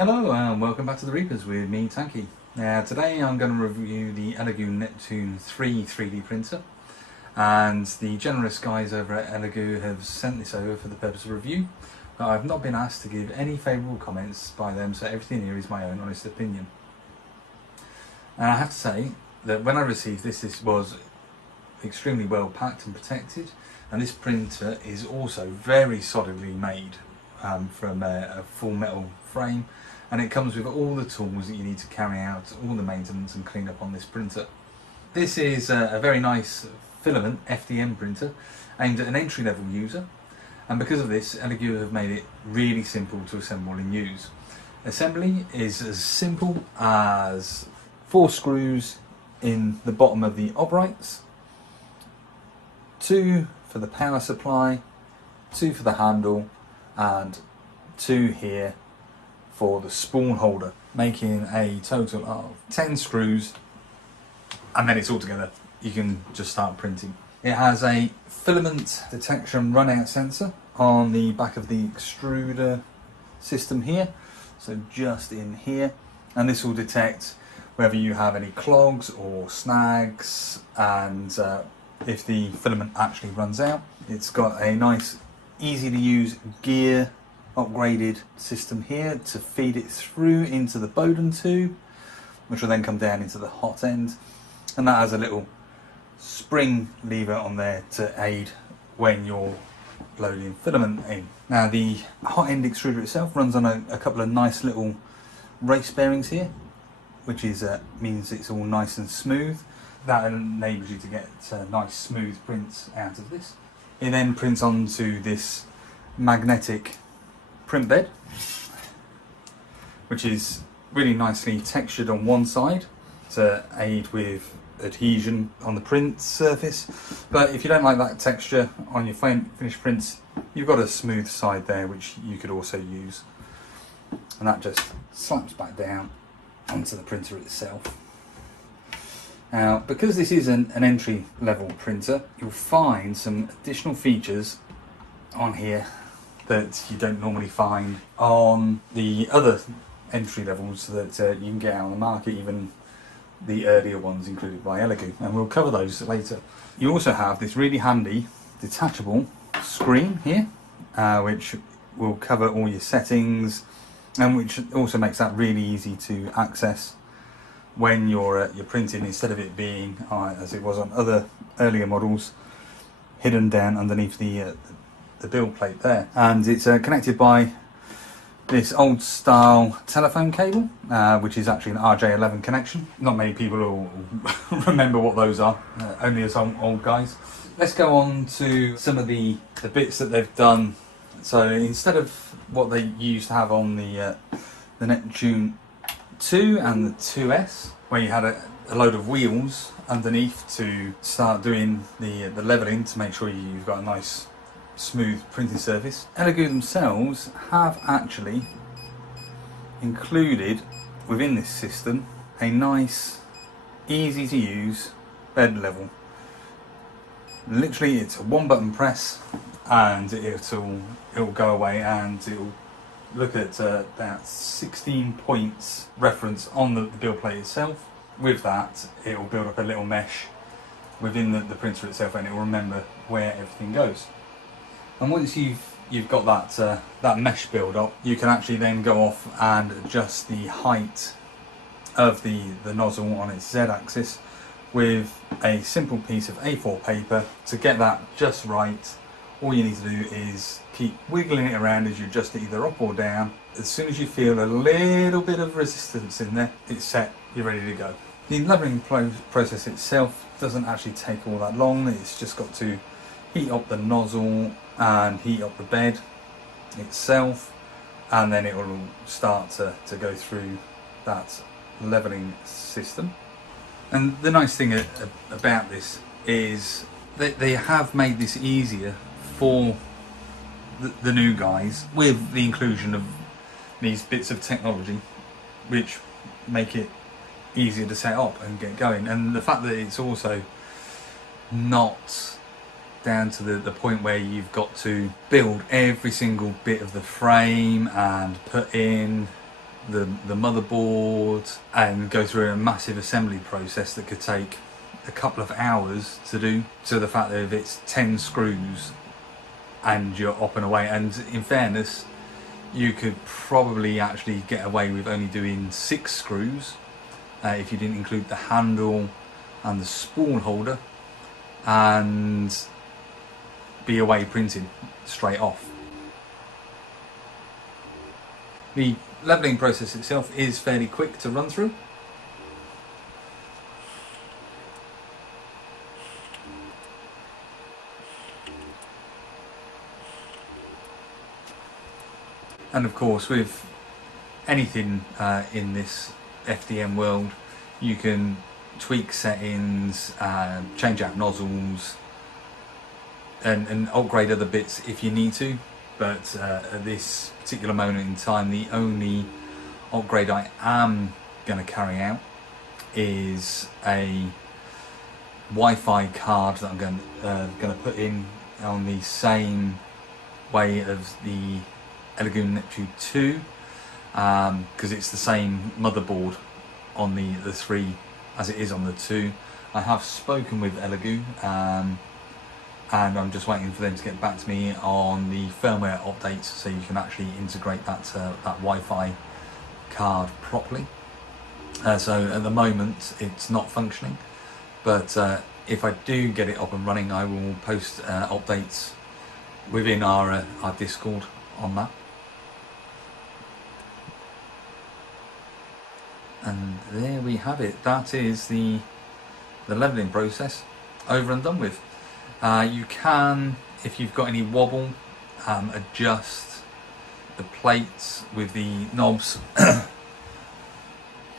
Hello and welcome back to the Reapers with me, Tankie. Now today I'm going to review the Elegoo Neptune 3 3D printer, and the generous guys over at Elegoo have sent this over for the purpose of review, but I've not been asked to give any favourable comments by them, so everything here is my own honest opinion. And I have to say that when I received this was extremely well packed and protected, and this printer is also very solidly made from a full metal frame, and it comes with all the tools that you need to carry out all the maintenance and clean up on this printer. This is a very nice filament FDM printer aimed at an entry-level user, and because of this, Elegoo have made it really simple to assemble and use. Assembly is as simple as 4 screws in the bottom of the uprights, 2 for the power supply, 2 for the handle, and 2 here for the spool holder, making a total of 10 screws, and then it's all together. You can just start printing. It has a filament detection run-out sensor on the back of the extruder system here, so just in here, and this will detect whether you have any clogs or snags, and if the filament actually runs out. It's got a nice easy to use gear upgraded system here to feed it through into the Bowden tube, which will then come down into the hot end, and that has a little spring lever on there to aid when you're loading filament in. Now the hot end extruder itself runs on a couple of nice little race bearings here, which is means it's all nice and smooth. That enables you to get nice smooth prints out of this. It then prints onto this magnetic print bed, which is really nicely textured on one side to aid with adhesion on the print surface. But if you don't like that texture on your finished prints, you've got a smooth side there which you could also use, and that just slaps back down onto the printer itself. Now, because this is an entry level printer, you'll find some additional features on here that you don't normally find on the other entry levels that you can get out on the market, even the earlier ones included by Elegoo, and we'll cover those later. You also have this really handy detachable screen here, which will cover all your settings, and which also makes that really easy to access when you're printing, instead of it being, as it was on other earlier models, hidden down underneath the build plate there. And it's connected by this old style telephone cable, which is actually an RJ11 connection. Not many people will remember what those are, only us old guys. Let's go on to some of the bits that they've done. So instead of what they used to have on the Neptune 2 and the 2S, where you had a load of wheels underneath to start doing the levelling to make sure you've got a nice smooth printing surface, Elegoo themselves have actually included within this system a nice, easy to use bed level. Literally, it's a 1-button press and it'll go away, and it'll look at about 16 points reference on the build plate itself. With that, it will build up a little mesh within the printer itself, and it will remember where everything goes. And once you've got that mesh build up, you can actually then go off and adjust the height of the nozzle on its Z-axis with a simple piece of A4 paper. To get that just right, all you need to do is keep wiggling it around as you adjust it either up or down. As soon as you feel a little bit of resistance in there, it's set, you're ready to go. The levelling process itself doesn't actually take all that long. It's just got to heat up the nozzle and heat up the bed itself, and then it will start to go through that levelling system. And the nice thing about this is that they have made this easier for the new guys with the inclusion of these bits of technology which make it easier to set up and get going, and the fact that it's also not down to the point where you've got to build every single bit of the frame and put in the motherboard and go through a massive assembly process that could take a couple of hours to do, to the fact that if it's 10 screws and you're up and away, and in fairness you could probably actually get away with only doing 6 screws if you didn't include the handle and the spool holder, and be away printed straight off. The levelling process itself is fairly quick to run through. And of course, with anything in this FDM world, you can tweak settings, change out nozzles, and upgrade other bits if you need to. But at this particular moment in time, the only upgrade I am going to carry out is a Wi-Fi card that I'm going to put in on the same way as the Elegoo Neptune 2, because it's the same motherboard on the 3 as it is on the 2. I have spoken with Elegoo, and I'm just waiting for them to get back to me on the firmware updates so you can actually integrate that Wi-Fi card properly. So at the moment it's not functioning, but if I do get it up and running, I will post updates within our Discord on that. And there we have it. That is the levelling process over and done with. You can, if you've got any wobble, adjust the plates with the knobs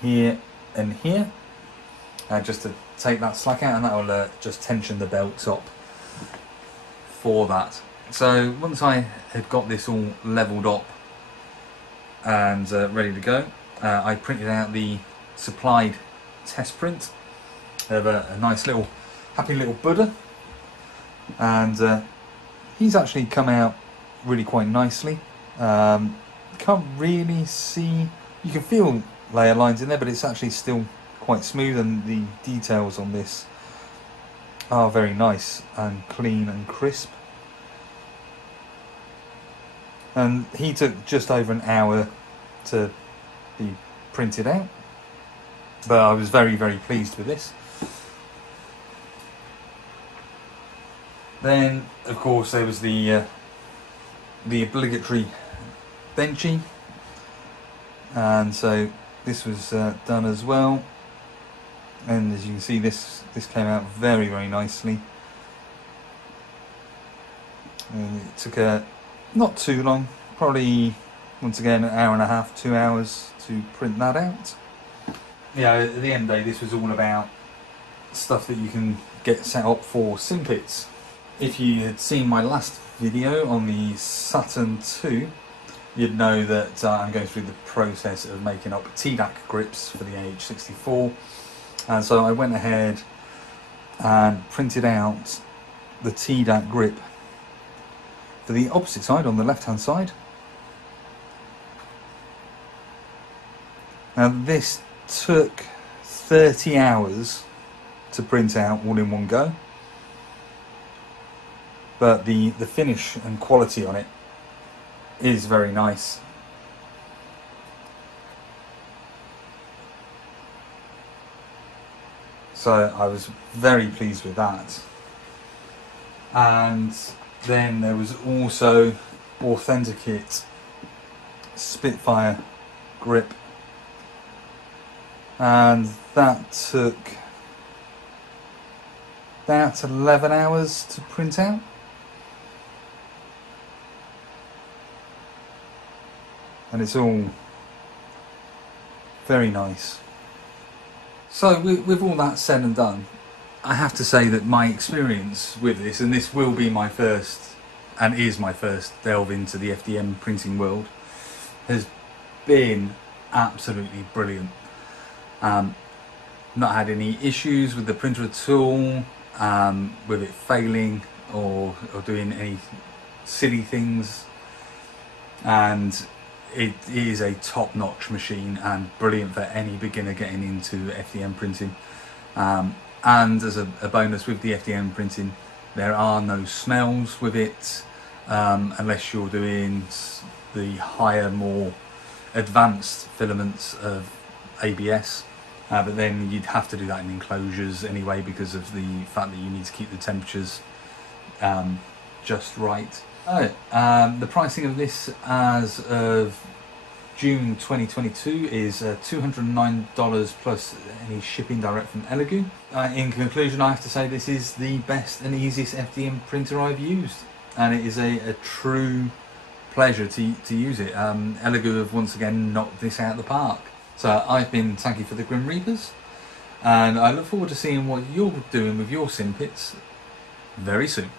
here and here, just to take that slack out, and that will just tension the belts up for that. So once I had got this all levelled up and ready to go, I printed out the supplied test print of a nice little happy little Buddha, and he's actually come out really quite nicely. Can't really see, you can feel layer lines in there, but it's actually still quite smooth, and the details on this are very nice and clean and crisp. And he took just over an hour to be printed out, but I was very pleased with this. Then of course there was the obligatory benchy, and so this was done as well, and as you can see, this came out very nicely, and it took not too long, probably once again an hour and a half, 2 hours to print that out. Yeah, at the end of the day, this was all about stuff that you can get set up for Simpits. If you had seen my last video on the Saturn II, you'd know that I'm going through the process of making up TDAC grips for the AH64, and so I went ahead and printed out the TDAC grip for the opposite side, on the left hand side. Now this took 30 hours to print out all in one go, but the finish and quality on it is very nice. So I was very pleased with that. And then there was also Authenticate Spitfire grip, and that took about 11 hours to print out. And it's all very nice. So with all that said and done, I have to say that my experience with this, and this will be my first, and is my first delve into the FDM printing world, has been absolutely brilliant. Not had any issues with the printer at all, with it failing or doing any silly things, and it is a top-notch machine and brilliant for any beginner getting into FDM printing. And as a bonus with the FDM printing, there are no smells with it, unless you're doing the higher, more advanced filaments of ABS. But then you'd have to do that in enclosures anyway, because of the fact that you need to keep the temperatures just right. The pricing of this as of June 2022 is $209 plus any shipping direct from Elegoo. In conclusion, I have to say this is the best and easiest FDM printer I've used, and it is a true pleasure to use it. Elegoo have once again knocked this out of the park. So I've been Tankie for the Grim Reapers, and I look forward to seeing what you're doing with your sim pits very soon.